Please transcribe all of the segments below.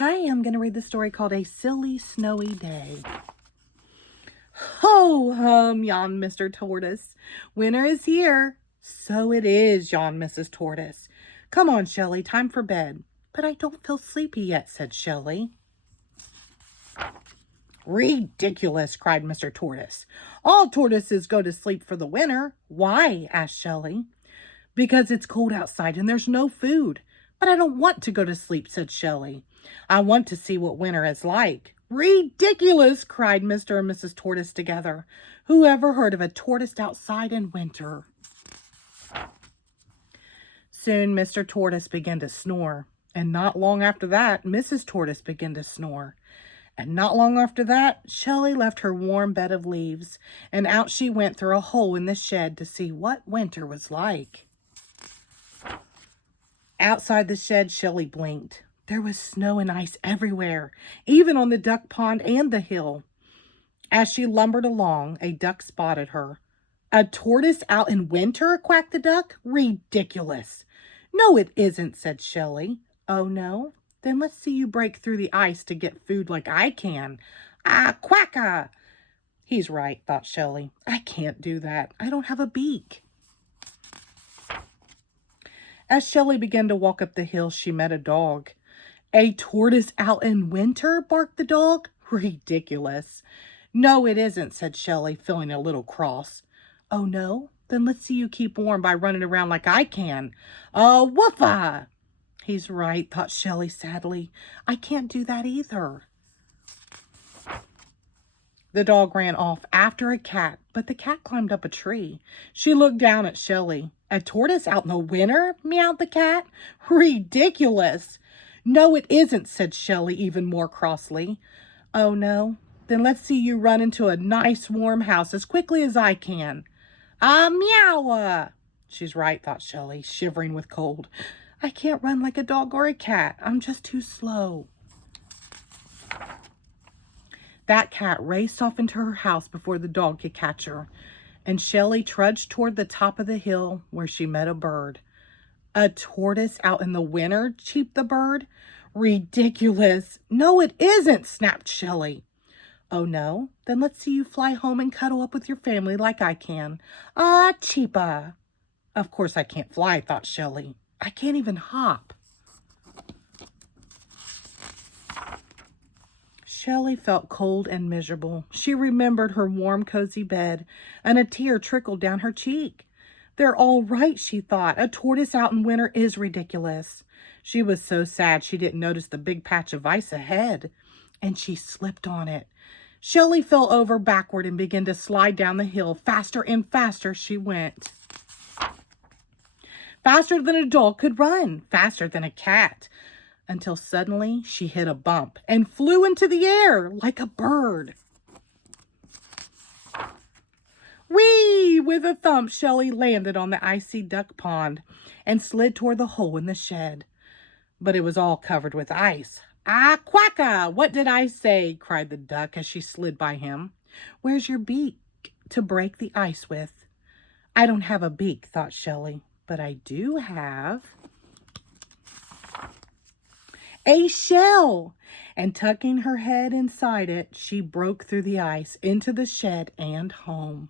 Hi, I'm going to read the story called A Silly Snowy Day. Ho hum, yawned Mr. Tortoise. Winter is here. So it is, yawned Mrs. Tortoise. Come on, Shelley, time for bed. But I don't feel sleepy yet, said Shelley. Ridiculous, cried Mr. Tortoise. All tortoises go to sleep for the winter. Why? Asked Shelley. Because it's cold outside and there's no food. But I don't want to go to sleep, said Shelley. I want to see what winter is like. Ridiculous, cried Mr. and Mrs. Tortoise together. Who ever heard of a tortoise outside in winter? Soon Mr. Tortoise began to snore, and not long after that, Mrs. Tortoise began to snore. And not long after that, Shelley left her warm bed of leaves, and out she went through a hole in the shed to see what winter was like. Outside the shed, Shelley blinked. There was snow and ice everywhere, even on the duck pond and the hill. As she lumbered along, a duck spotted her. A tortoise out in winter? Quacked the duck. Ridiculous. No, it isn't, said Shelley. Oh, no? Then let's see you break through the ice to get food like I can. Ah, quacka! He's right, thought Shelley. I can't do that. I don't have a beak. As Shelley began to walk up the hill, she met a dog. A tortoise out in winter? Barked the dog. Ridiculous. No, it isn't, said Shelley, feeling a little cross. Oh, no? Then let's see you keep warm by running around like I can. Woofa! He's right, thought Shelley sadly. I can't do that either. The dog ran off after a cat, but the cat climbed up a tree. She looked down at Shelley. A tortoise out in the winter? Meowed the cat. Ridiculous. No, it isn't, said Shelley even more crossly. Oh, no? Then let's see you run into a nice warm house as quickly as I can. Meow! She's right, thought Shelley, shivering with cold. I can't run like a dog or a cat. I'm just too slow. That cat raced off into her house before the dog could catch her, and Shelley trudged toward the top of the hill where she met a bird. A tortoise out in the winter? Cheeped the bird. Ridiculous. No, it isn't, snapped Shelley. Oh, no? Then let's see you fly home and cuddle up with your family like I can. Cheepa. Of course I can't fly, thought Shelley. I can't even hop. Shelley felt cold and miserable. She remembered her warm, cozy bed, and a tear trickled down her cheek. They're all right, she thought. A tortoise out in winter is ridiculous. She was so sad she didn't notice the big patch of ice ahead, and she slipped on it. Shelley fell over backward and began to slide down the hill. Faster and faster she went. Faster than a dog could run, faster than a cat, until suddenly she hit a bump and flew into the air like a bird. Whee! With a thump, Shelley landed on the icy duck pond and slid toward the hole in the shed. But it was all covered with ice. Quacka! What did I say? Cried the duck as she slid by him. Where's your beak to break the ice with? I don't have a beak, thought Shelley, but I do have a shell. And tucking her head inside it, she broke through the ice into the shed and home.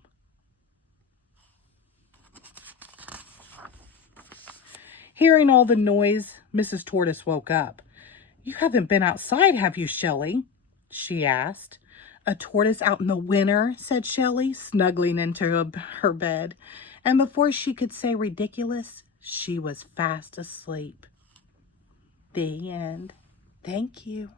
Hearing all the noise, Mrs. Tortoise woke up. You haven't been outside, have you, Shelley? She asked. A tortoise out in the winter, said Shelley, snuggling into her bed. And before she could say ridiculous, she was fast asleep. The end. Thank you.